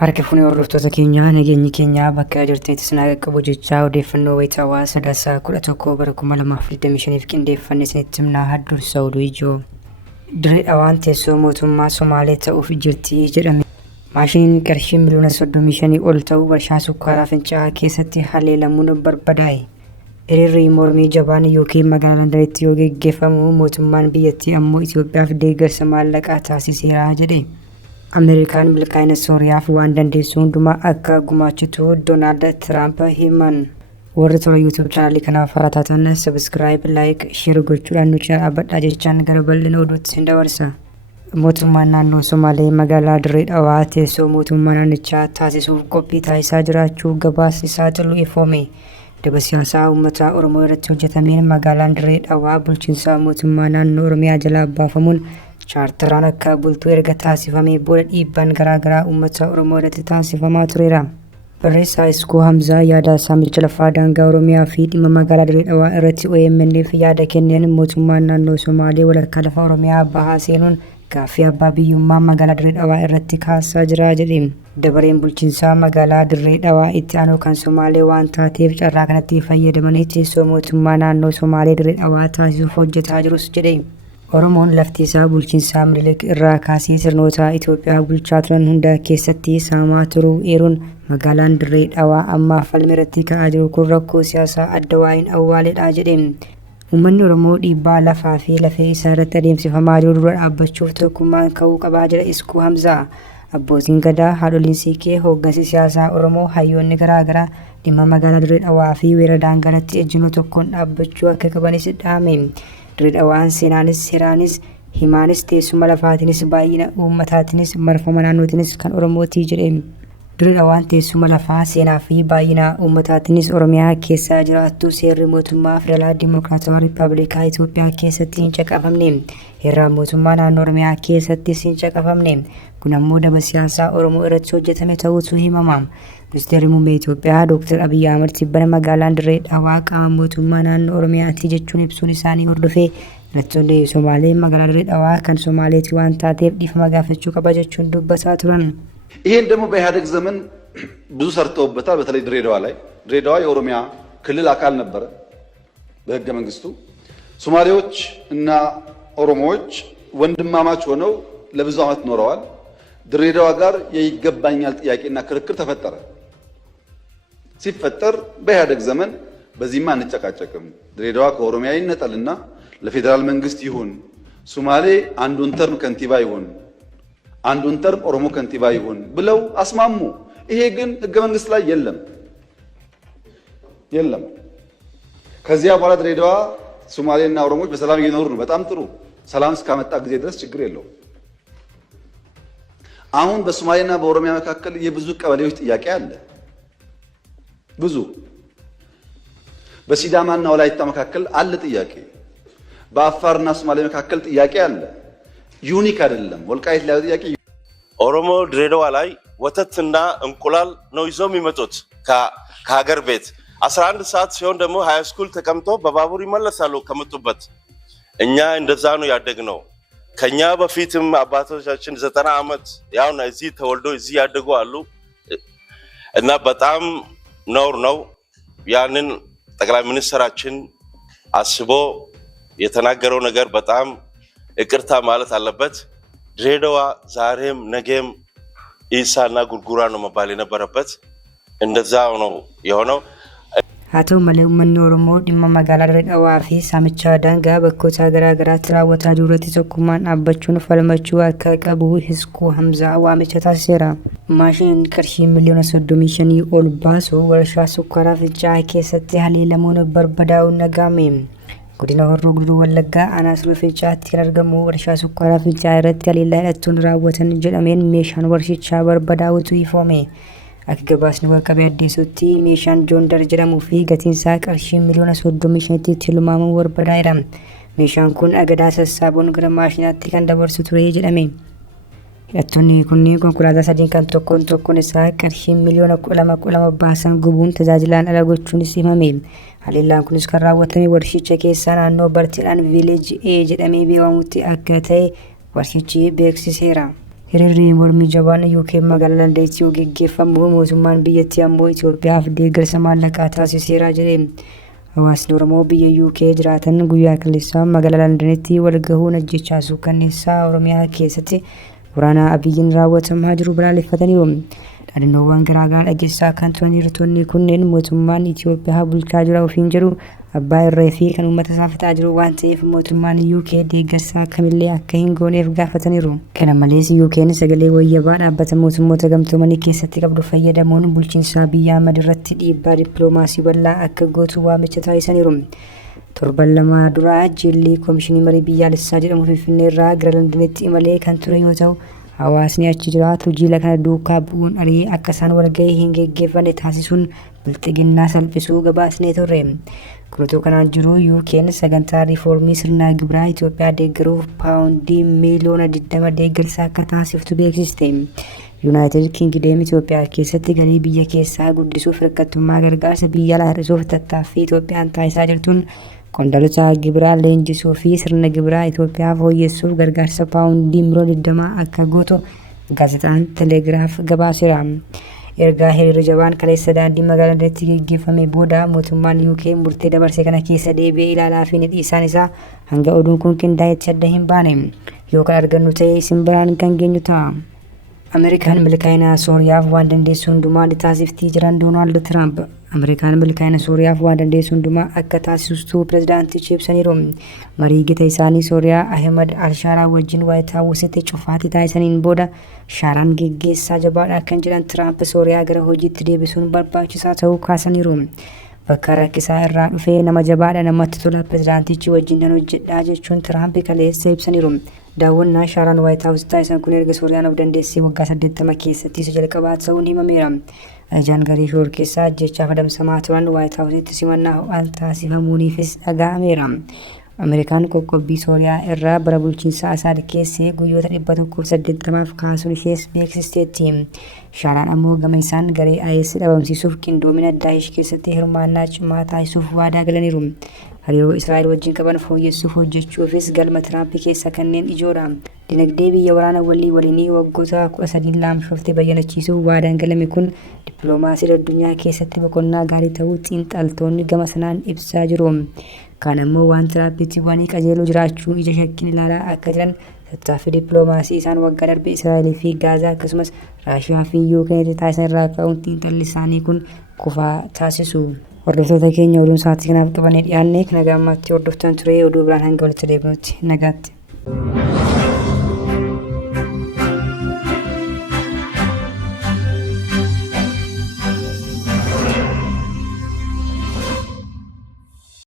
Harka fuunee hordoftoota keenyaa nageenyi keenyaa bakka jirtanitti isin haa qaqqabu jechaa odeeffannoo wayitaawaa sadaasa 11 bara 2025 qindeeffanne isinitti himnaa dursa oduu ijoo. Dirree dhawaan teessoo mootummaa Somaalee ta'uuf jirti jedhame. Maashiniin qarshii miliyoona 35 ol ta'u warshaa sukkaaraa Fincaa'aa keessatti haleelamuun barbadaa'e. Hiriirri mormii jabaan yookiin magaalaa Londanitti yoo geggeeffamu mootummaan biyyattii ammoo Itoophiyaaf deeggarsa maallaqaa taasiseera jedhe. Amerikaan milkaa'ina Sooriyaaf waan dandeessu hundumaa akka gumaachitu Doonaald Tiraamp himan. Warri toora YouTube chaanaalii kanaaf haaraa taatan subscribe, like, share gochuudhaan nu cinaa dhaabbadhaa jechaan gara bal'ina oduutti isin dabarsa. Mootummaan naannoo Somaalee magaalaa Dirree Dhawaa teessoo mootummaa naannichaa taasisuuf qophii taasisaa jiraachuu gabaasni saaxilu ifoome. Daba siyaasaa uummata Oromoo irratti hojjetameen magaalaan Dirree Dhawaa bulchiinsa mootummaa naannoo Oromiyaa jalaa baafamuun chaartaraan akka bultuu erga taasifamee booda dhiibbaan garaagaraa uummata Oromoo irratti taasifamaa tureera. Barreessaa Iskoo Hamzaa yaada saamicha lafaa daangaa Oromiyaa fi dhimma magaalaa Dirree Dhawaa irratti OMN'f yaada kenneen mootummaan naannoo Somaalee walakkaa lafa Oromiyaa bahaa seenuun gaaffii abbaa biyyummaa magaalaa Dirree Dhawaa irratti kaasaa jira jedhe. Dabareen bulchiinsaa magaalaa Dirree Dhawaa itti aanu kan Somaalee waan taateef carraa kanatti fayyadamanii teessoo mootummaa naannoo Somaalee Dirree Dhawaa taasisuuf hojjetaa jirus jedhe. Oromoon lafti isaa bulchiinsa Minilik irraa kaasee sirnoota Itoophiyaa bulchaa turan hunda keessatti saamaa turuu eeruun magaalaan Dirree Dhawaa amma falmii irratti ka'aa jiru kun rakkoo siyaasaa adda waa'een awwaaleedha jedhe. Uummanni Oromoo dhiibbaa lafaa fi lafee isaa irratti adeemsifamaa jiru dura dhaabbachuuf tokkummaan ka'uu qabaa jedha Iskoo Hamzaa. Abbootiin gadaa, haadholiin siiqqee, hooggansi siyaasaa Oromoo, hayyoonni garaagaraa dhimma magaalaa Dirree Dhawaa fi weerara daangaa irratti ejjennoo tokkoon dhaabbachuu akka qabanis dhaame. Dirree Dhawaan seenaanis seeraanis himaanis teessuma lafaatiinis baay'ina uummataatiinis marfama naannootiinis kan Oromooti jedhe. Dirree Dhawaan teessuma lafaa seenaa fi baay'ina uummataatiinis Oromiyaa keessa jiraattu seerri mootummaa Federaalaa Dimokiraatawaa Riippaabilikaa Itoophiyaa keessatti hin caqafamne. Heeraan mootummaa naannoo Oromiyaa keessattis hin caqafamne. Kun ammoo daba siyaasaa Oromoo irratti hojjetame ta'uutu himama. Ministeerri muummee Itoophiyaa Dr. Abiyyi Ahmad tibbana magaalaan Dirree Dhawaa qaama mootummaa naannoo Oromiyaati jechuun ibsuun isaanii hordofee filattoonni Somaalee magaalaa Dirree Dhawaa kan Somaaleeti waan taateef dhiifama gaafachuu qaba jechuun dubbataa turan. ይሄን ደግሞ በኢህአዴግ ዘመን ብዙ ሰርተውበታል። በተለይ ድሬዳዋ ላይ ድሬዳዋ የኦሮሚያ ክልል አካል ነበረ በህገ መንግስቱ። ሶማሌዎች እና ኦሮሞዎች ወንድማማች ሆነው ለብዙ ዓመት ኖረዋል። ድሬዳዋ ጋር የይገባኛል ጥያቄና ክርክር ተፈጠረ። ሲፈጠር በኢህአዴግ ዘመን በዚህማ አንጨቃጨቅም፣ ድሬዳዋ ከኦሮሚያ ይነጠልና ለፌዴራል መንግስት ይሁን፣ ሶማሌ አንዱን ተርም ከንቲባ ይሁን፣ አንዱን ተርም ኦሮሞ ከንቲባ ይሁን ብለው አስማሙ። ይሄ ግን ህገ መንግስት ላይ የለም። ከዚያ በኋላ ድሬዳዋ ሶማሌና ኦሮሞዎች በሰላም እየኖሩ ነው። በጣም ጥሩ። ሰላም እስካመጣ ጊዜ ድረስ ችግር የለውም። አሁን በሶማሌና በኦሮሚያ መካከል የብዙ ቀበሌዎች ጥያቄ አለ። ብዙ በሲዳማና ወላይታ መካከል አለ ጥያቄ። በአፋርና ሶማሌ መካከል ጥያቄ አለ። ዩኒክ አይደለም። ወልቃይት ላይ ጥያቄ ኦሮሞ ድሬዳዋ ላይ ወተትና እንቁላል ነው ይዘው የሚመጡት ከሀገር ቤት 11 ሰዓት ሲሆን ደግሞ ሃይ ስኩል ተቀምጦ በባቡር ይመለሳሉ ከመጡበት። እኛ እንደዛ ነው ያደግነው። ከኛ በፊትም አባቶቻችን 90 ዓመት ያው እዚህ ተወልዶ እዚህ ያደጉ አሉ እና በጣም ነውር ነው። ያንን ጠቅላይ ሚኒስትራችን አስቦ የተናገረው ነገር በጣም ይቅርታ ማለት አለበት። ድሬዳዋ ዛሬም ነገም ኢሳና ጉርጉራ ነው መባል የነበረበት። እንደዛው ነው የሆነው። haa ta'u malee uummanni Oromoo dhimma magaalaa Dirree Dhawaa fi saamicha daangaa bakkoota garaagaraatti raawwataa jiru irratti tokkummaan dhaabbachuun falmachuu akka qabu Iskoo Hamzaa waamicha taasiseera. Maashiniin qarshii miliyoona 35 ol baasu warshaa sukkaaraa Fincaa'aa keessatti haleelamuun barbadaa'uun dhagahame. Godina Horroo Guduruu Wallaggaa aanaa Sulula Fincaa'aatti kan argamu warshaa sukkaaraa Fincaa'aa irratti haleellaa hidhattoonni raawwatan jedhameen meeshaan warshichaa barbadaa'utu ifoome. Akka gabaasni warqabee addeessutti meeshaan joondar jedhamuu fi gatiin isaa qarshii miliyoona 35tti tilmaamamu barbadaa'eera. Meeshaan kun agadaa sassaabuun gara maashinaatti kan dabarsu ture jedhame. Hidhattoonni kunneen konkolaataa sadiin kan tokkoon isaa qarshii miliyoona 12 baasan gubuun tajaajilaan ala gochuunis himame. Haleellaan kunis kan raawwatame warshicha keessaa naannoo Bartiidhaan Viileej jedhamee beekamutti akka ta'e warshichi beeksiseera. Hiriirri mormii jabaan UK magaalaa Landan geggeeffamu mootummaan biyyattii ammoo Itoophiyaaf deeggarsa maallaqaa taasiseera jedhe. Hawaasni Oromoo biyya UK jiraatan guyyaa kaleessaa magaalaa Landanitti wal gahuun ajjechaa suukkanneessaa Oromiyaa keessatti waraana Abiyyiin raawwatamaa jiru balaaleffataniiru. Dhaadannoowwan garaagaraa dhageessaa kan turan hiriirtonni kunneen mootummaan Itoophiyaa bulchaa jira ofiin jedhu abbaa irree fi kan uummata isaa fixaa jiru waan ta'eef mootummaan UK deeggarsa kamillee akka hin gooneef gaafataniiru. Kana malees UK'n sagalee wayyabaa dhaabbata mootummoota gamtoomanii keessatti qabdu fayyadamuun bulchiinsa biyya Ahmad irratti dhiibbaa dippiloomaasii bal'aa akka gootu waamicha taasisaniiru. Torban lama dura jilli koomishinii marii biyyaalessaa jedhamu Finfinnee irraa gara Landanitti imalee kan ture yoo ta'u hawaasni achi jiraatu jila kana duukaa bu'uun ari'ee akka isaan walgahii hin geggeeffanne taasisuun bilxiginnaa salphisuu gabaasnee turre. Kunuutuu kanaan jiru UK'n sagantaa riifoormii sirna gibiraa Itoophiyaa deeggaruuf paawundii miiliyoona 20 deeggarsa akka taasiftu beeksiste. Yuunaayitid Kingdom Itoophiyaa keessatti galii biyya keessaa guddisuuf hirkattummaa gargaarsa biyya alaa hir'isuuf tattaaffii Itoophiyaan taasisaa jirtuun qondaaltota gibiraa leenjisuu fi sirna gibiraa Itoophiyaa fooyyessuuf gargaarsa paawundii miiliyoona 20 akka gootu gaazexaan Telegiraaf gabaaseera. Erga hiriirri jabaan kaleessa daandii magaalaa Landanitti geggeeffame booda mootummaan UK murtee dabarse kana keessa deebi'ee ilaalaa fi dhiisaan isaa hanga oduun kun qindaa'etti adda hin baane yoo kan argannu ta'e isin biraan kan geenyu ta'a. Ameerikaan milkaa'ina Sooriyaaf waan dandeessu hundumaa taasiftii jiran Doonaald Tiraamp. Ameerikaan milkaa'ina Sooriyaaf waan dandeessu hundumaa akka taasistuu pirezidaantichi ibsaniiru. Marii gita isaanii Sooriyaa Ahmed Alshaaraa wajjin Waayit Haawusitti cufaatii taasisaniin booda shaaraan geggeessaa jabaadha kan jedhan Tiraamp Sooriyaa gara hojiitti deebisuun barbaachisaa ta'uu kaasaniiru. Bakka rakkisaa irraa dhufee nama jabaadha namatti tola pirezidaantichi wajjin nan hojjedhaa jechuun Tiraamp kaleessa ibsaniiru. Daawwannaa shaaraan Waayit Haawus taasisan kun erga Sooriyaan of dandeessee waggaa 80 keessatti isa jalqabaa ta'uun himameera. Ajajaan garee shororkeessaa ajjechaaf adamsamaa turan Waayit Haawusitti simannaa ho'aan taasifamuuniifis dhaga'ameera. Ameerikaan qoqqobbii Sooriyaa irraa bara bulchiinsa Asaad keessee guyyoota 180 kaasuun ishees beeksisteetti. Shaaraan ammoo gama isaan garee IS dhabamsiisuuf qindoomina Daa'ish keessatti hirmaannaa cimaa taasisuuf waadaa galaniiru. Hariiroo Israa'el wajjin qaban fooyyessuuf hojjechuufis galma Tiraamp keessa kanneen ijoodha. Dinagdee biyya waraana waliinii waggoota 13 laamshoftee bayyanachiisuuf waadaan galame kun dippiloomaasii addunyaa keessatti boqonnaa gaarii ta'uu xiinxaltoonni gama sanaan ibsaa jiru. Kan ammoo waan Tiraampitti bu'anii qajeeluu jiraachuu ija shakkiin ilaalaa akka jiran tattaaffii dippiloomaasii isaan waggaa darbe Israa'el fi Gaazaa akkasumas Raashiyaa fi UK taasisan irraa ka'uun xiinxalli isaanii kun kufaa taasisu. Hordoftoota keenya oduun sa'aatii kanaaf qabannee dhiyaanne kan nagaa ammatti hordoftan ture oduu biraan hanga walitti deebinutti nagaatti.